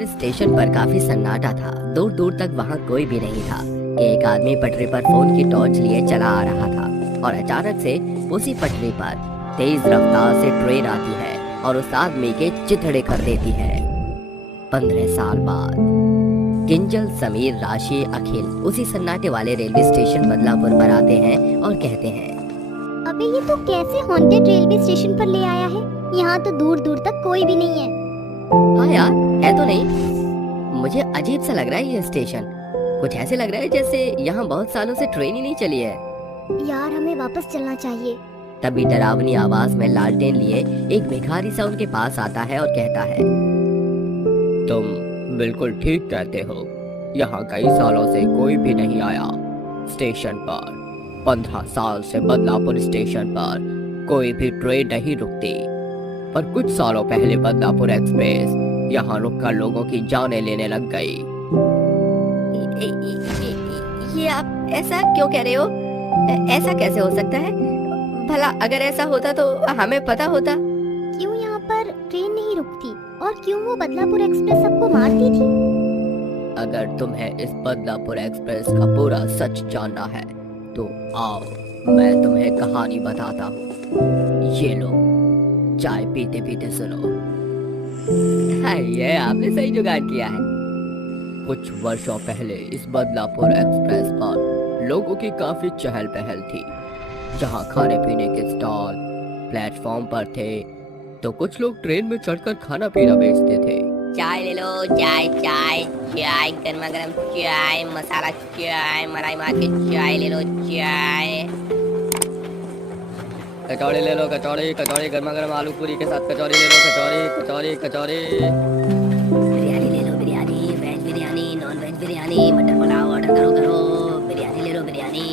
पर स्टेशन पर काफी सन्नाटा था। दूर दूर तक वहाँ कोई भी नहीं था कि एक आदमी पटरी पर फोन की टॉर्च लिए चला आ रहा था और अचानक से उसी पटरी पर तेज रफ्तार से ट्रेन आती है और उस आदमी के चिथड़े कर देती है। 15 साल बाद किंजल, समीर, राशि, अखिल उसी सन्नाटे वाले रेलवे स्टेशन बदलापुर पर आते हैं और कहते हैं, अबे ये तो कैसे हॉन्टेड रेलवे स्टेशन पर ले आया है? यहाँ तो दूर दूर तक कोई भी नहीं है। हाँ यार, है तो नहीं। मुझे अजीब सा लग रहा है ये स्टेशन। कुछ ऐसे लग रहा है जैसे यहाँ बहुत सालों से ट्रेन ही नहीं चली है। यार हमें वापस चलना चाहिए। तभी डरावनी आवाज में लालटेन लिए एक भिखारी सा उनके पास आता है और कहता है, तुम बिल्कुल ठीक कहते हो। यहाँ कई सालों से कोई भी नहीं आया। स्टेशन पर 15 साल से बदलापुर स्टेशन पर कोई भी ट्रेन नहीं रुकती। पर कुछ सालों पहले बदलापुर एक्सप्रेस यहाँ रुककर लोगों की जानें लेने लग गई। ये आप ऐसा क्यों कह रहे हो? ऐसा कैसे हो सकता है? भला अगर ऐसा होता तो हमें पता होता। क्यों यहाँ पर ट्रेन नहीं रुकती और क्यों वो बदलापुर एक्सप्रेस सबको मारती थी? अगर तुम्हें इस बदलापुर एक्सप्रेस का पूरा सच जानना है तो आओ मैं तुम्हें कहानी बताता हूँ। ये लो, चाय पीते पीते सुनो। हाँ, ये आपने सही जुगाड़ किया है। कुछ वर्षों पहले इस बदलापुर एक्सप्रेस पर लोगों की काफी चहल पहल थी। जहाँ खाने पीने के स्टॉल प्लेटफॉर्म पर थे तो कुछ लोग ट्रेन में चढ़कर खाना पीना बेचते थे। चाय ले लो, चाय चाय चाय, गर्मा गर्म चाय, मसाला चाय, मलाई मार के चाय ले लो, चाय। कचौड़ी ले लो, कचौड़ी कचौड़ी, गर्मा गर्म आलू पूरी के साथ कचौड़ी ले लो, कचौड़ी कचौड़ी कचौड़ी। बिरयानी ले लो, biryani, veg biryani, non veg biryani, मटर पुलाव ऑर्डर करो करो, बिरयानी ले लो, बिरयानी।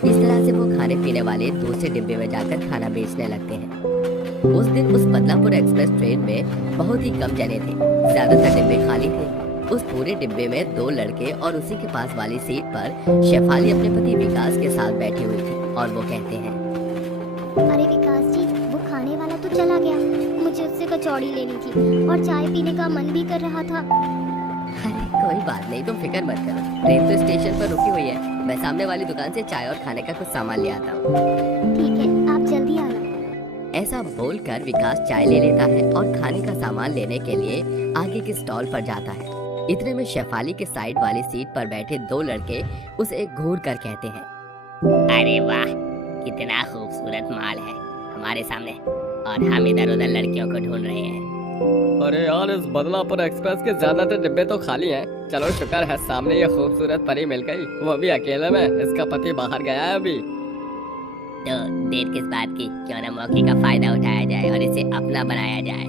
इस तरह से वो खाने पीने वाले दूसरे डिब्बे में जाकर खाना बेचने लगते हैं। उस दिन उस बदलापुर एक्सप्रेस ट्रेन में बहुत ही कम जने थे। ज्यादातर डिब्बे खाली थे। उस पूरे डिब्बे में 2 लड़के और उसी के पास वाली सीट पर शेफाली अपने पति विकास के साथ बैठी हुई थी और वो कहते हैं, अरे विकास जी, वो खाने वाला तो चला गया। मुझे उससे कचौड़ी लेनी थी और चाय पीने का मन भी कर रहा था। अरे कोई बात नहीं, तुम फिक्र मत करो। ट्रेन तो स्टेशन पर रुकी हुई है। मैं सामने वाली दुकान से चाय और खाने का कुछ सामान ले आता हूँ। ठीक है, आप जल्दी आना। ऐसा बोलकर विकास चाय ले लेता है और खाने का सामान लेने के लिए आगे के स्टॉल पर जाता है। इतने में शेफाली के साइड वाली सीट पर बैठे 2 लड़के उसे घूर कर कहते हैं, अरे वाह, कितना खूबसूरत माल है हमारे सामने और हम इधर उधर लड़कियों को ढूंढ रहे हैं। अरे यार, इस बदलापुर एक्सप्रेस के ज्यादातर डिब्बे तो खाली हैं। चलो शुक्र है सामने ये खूबसूरत परी मिल गई, वो भी अकेले में। इसका पति बाहर गया है अभी। तो देर किस बात की, क्यों ना मौके का फायदा उठाया जाए और इसे अपना बनाया जाए।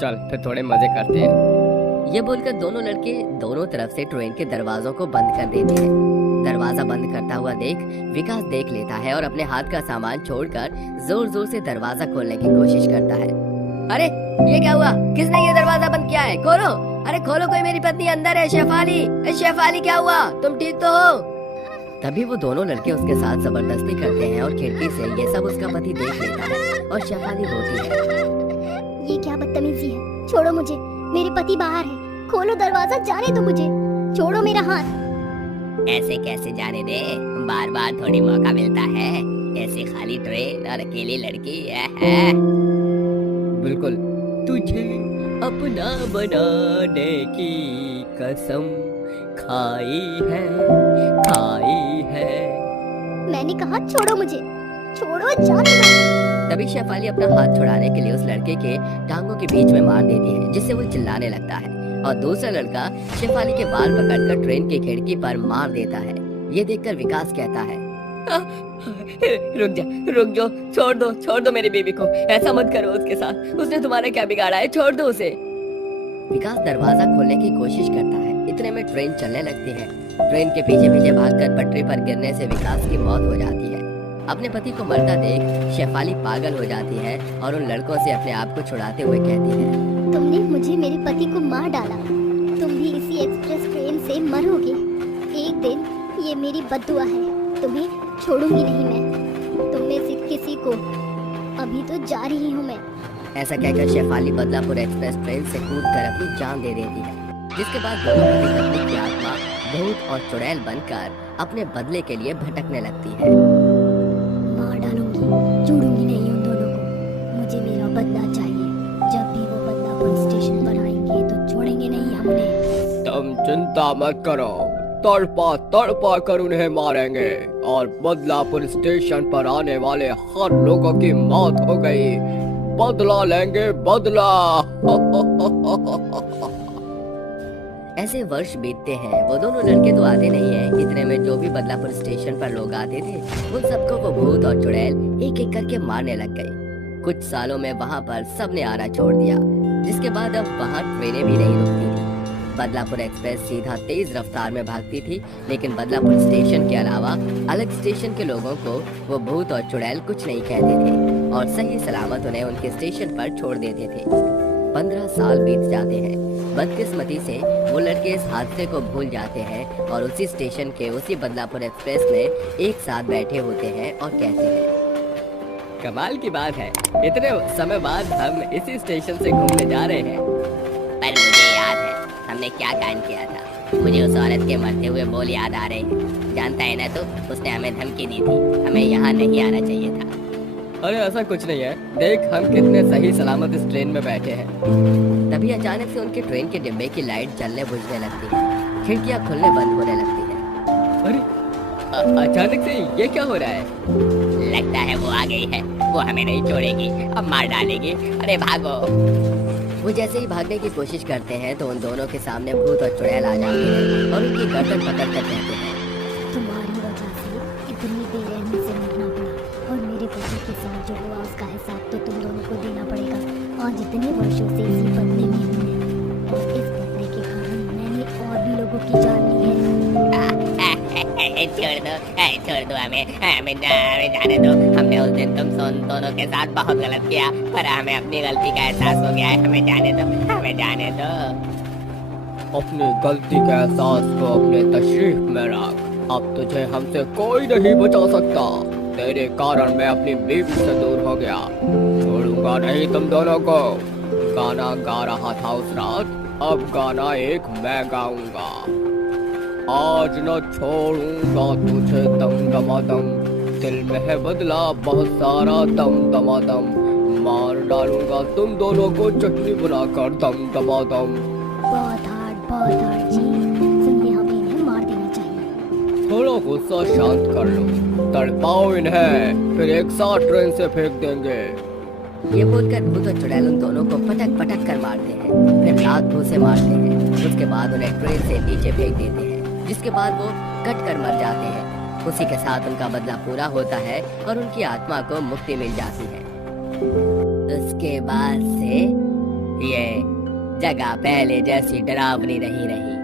चल फिर थोड़े मजे करते हैं। ये बोलकर दोनों लड़के दोनों तरफ से ट्रेन के दरवाजों को बंद कर देते हैं। दरवाजा बंद करता हुआ देख विकास देख लेता है और अपने हाथ का सामान छोड़कर जोर जोर से दरवाजा खोलने की कोशिश करता है। अरे ये क्या हुआ? किसने ये दरवाजा बंद किया है? खोलो, अरे खोलो, कोई मेरी पत्नी अंदर है। शेफाली, शेफाली क्या हुआ? तुम ठीक तो हो? तभी वो दोनों लड़के उसके साथ जबरदस्ती करते हैं और खिड़की से ये सब उसका पति देख लेता है और शेफाली रोती है। ये क्या बदतमीजी है? छोड़ो मुझे, मेरे पति बाहर है। खोलो दरवाजा, जाने दो मुझे, छोड़ो मेरा हाथ। ऐसे कैसे जाने दे? बार बार थोड़ी मौका मिलता है। ऐसे खाली ट्रेन और अकेली लड़की है। बिल्कुल, तुझे अपना बनाने की कसम खाई है, खाई है। मैंने कहा छोड़ो मुझे, छोड़ो, जाने दो। तभी शेफाली अपना हाथ छुड़ाने के लिए उस लड़के के टांगों के बीच में मार देती है, जिससे वो चिल्लाने लगता है और दूसरा लड़का शेफाली के बाल पकड़कर ट्रेन की खिड़की पर मार देता है। ये देखकर विकास कहता है, रुक जाओ, छोड़ दो मेरी बेबी को। ऐसा मत करो उसके साथ, उसने तुम्हारा क्या बिगाड़ा है? छोड़ दो उसे। विकास दरवाजा खोलने की कोशिश करता है। इतने में ट्रेन चलने लगती है। ट्रेन के पीछे पीछे भागकर पटरी पर गिरने से विकास की मौत हो जाती है। अपने पति को मरता देख शेफाली पागल हो जाती है और उन लड़कों से अपने आप को छुड़ाते हुए कहती है, तुमने मुझे मेरे पति को मार डाला। तुम भी इसी एक्सप्रेस ट्रेन से मरोगे। एक दिन ये मेरी बद्दुआ है, तुम्हें छोड़ूंगी नहीं मैं। तुम में से किसी को। अभी तो जा रही हूँ मैं। ऐसा कहकर शेफाली बदलापुर एक्सप्रेस ट्रेन से कूदकर अपनी जान दे देती है, जिसके बाद दोनों पति पत्नी की आत्मा भूत और चुड़ैल बनकर अपने बदले के लिए भटकने लगती है। मार डालूंगी, छोड़ूंगी नहीं उन दोनों को। मुझे मेरा बदला चाहिए। जब भी वो बदलापुर स्टेशन पर आएंगे तो छोड़ेंगे नहीं हम उन्हें। तुम चिंता मत करो, तड़पा तड़पा कर उन्हें मारेंगे और बदलापुर स्टेशन पर आने वाले हर लोगों की मौत हो गई। बदला लेंगे बदला। ऐसे वर्ष बीतते हैं। वो दोनों लड़के तो आते नहीं हैं। इतने में जो भी बदलापुर स्टेशन पर लोग आते थे उन सबको वो भूत और चुड़ैल एक एक करके मारने लग गए। कुछ सालों में वहाँ पर सबने आना छोड़ दिया, जिसके बाद अब वहाँ ट्रेनें भी नहीं रुकती थी। बदलापुर एक्सप्रेस सीधा तेज रफ्तार में भागती थी, लेकिन बदलापुर स्टेशन के अलावा अलग स्टेशन के लोगों को वो भूत और चुड़ैल कुछ नहीं कहते थे और सही सलामत उन्हें उनके स्टेशन पर छोड़ देते थे। 15 साल बीत जाते हैं। बदकिस्मती से वो लड़के इस हादसे को भूल जाते हैं और उसी स्टेशन के उसी बदलापुर एक्सप्रेस में एक साथ बैठे होते हैं और कहते हैं, कमाल की बात है, इतने समय बाद हम इसी स्टेशन से घूमने जा रहे हैं। पर मुझे याद है हमने क्या कांड किया था। मुझे उस औरत के मरते हुए बोल याद आ रहे हैं। जानता है ना, तो उसने हमें धमकी दी थी, हमें यहाँ नहीं आना चाहिए था। अरे ऐसा कुछ नहीं है, देख हम कितने सही सलामत इस ट्रेन में बैठे हैं। तभी अचानक से उनके ट्रेन के डिब्बे की लाइट जलने बुझने लगती है, खिड़कियाँ खुलने बंद होने लगती है। अरे अचानक से ये क्या हो रहा है? लगता है वो आ गई है, वो हमें नहीं छोड़ेगी, अब मार डालेगी। अरे भागो। वो जैसे ही भागने की कोशिश करते हैं तो उन दोनों के सामने भूत और चुड़ैल आ जाते हैं और उनकी गर्दन पकड़ कर कहते हैं, तुम्हारी वजह से इतनी बेरहमी से मरना पड़ा और मेरे पति के साथ जो हुआ उसका हिसाब तो तुम दोनों को देना पड़ेगा। आज इतने वर्षों से इसी बदले में हूँ मैं, और इस बदले के कारण मैंने और भी लोगों की जान ली है। छोड़ दो हमें जाने दो। हमने उस दिन तुम दोनों के साथ बहुत गलत किया, पर हमें अपनी गलती का एहसास हो गया है। हमें जाने दो। अपनी गलती के एहसास को अपने तशरीफ में रख। अब तुझे हमसे कोई नहीं बचा सकता। तेरे कारण मैं अपनी बीवी से दूर हो गया। छोड़ूंगा नहीं तुम दोनों को। गाना गा रहा था उस रात, अब गाना एक मैं गाऊंगा। आज न छोड़ूंगा तुझे दम दमादम, दिल में है बदला बहुत सारा दम दमादम। मार डालूंगा तुम दोनों को चटनी बनाकर दम दमादम। बहुत हार्ड जी। सुनिए, हमें इन्हें मार देना चाहिए। थोड़ा गुस्सा शांत कर लो, तड़पाओ इन्हें, फिर एक साथ ट्रेन से फेंक देंगे। ये बोलकर भूत और चुड़ैल उन दोनों को पटक पटक कर मारते हैं, फिर लात भूत से मारते हैं। उसके बाद उन्हें ट्रेन से नीचे फेंक देते हैं, जिसके बाद वो कट कर मर जाते हैं। उसी के साथ उनका बदला पूरा होता है और उनकी आत्मा को मुक्ति मिल जाती है। उसके बाद से ये जगह पहले जैसी डरावनी नहीं रही।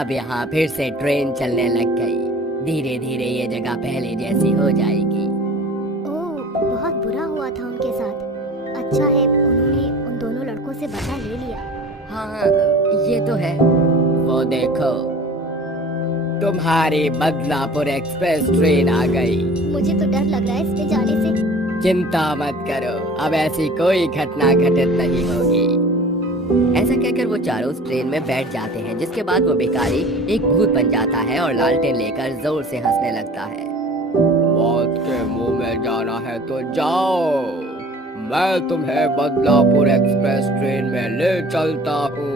अब यहाँ फिर से ट्रेन चलने लग गई। धीरे धीरे ये जगह पहले जैसी हो जाएगी। ओह, बहुत बुरा हुआ था उनके साथ। अच्छा है उन्होंने उन दोनों लड़कों से बदला ले लिया। हाँ, ये तो है। वो देखो, तुम्हारी बदलापुर एक्सप्रेस ट्रेन आ गई। मुझे तो डर लग रहा है इस पे जाने से। चिंता मत करो, अब ऐसी कोई घटना घटित नहीं होगी। ऐसा कहकर वो चारों उस ट्रेन में बैठ जाते हैं, जिसके बाद वो भिखारी एक भूत बन जाता है और लालटेन लेकर जोर से हंसने लगता है। मौत के मुंह में जाना है तो जाओ, मैं तुम्हें बदलापुर एक्सप्रेस ट्रेन में ले चलता हूँ।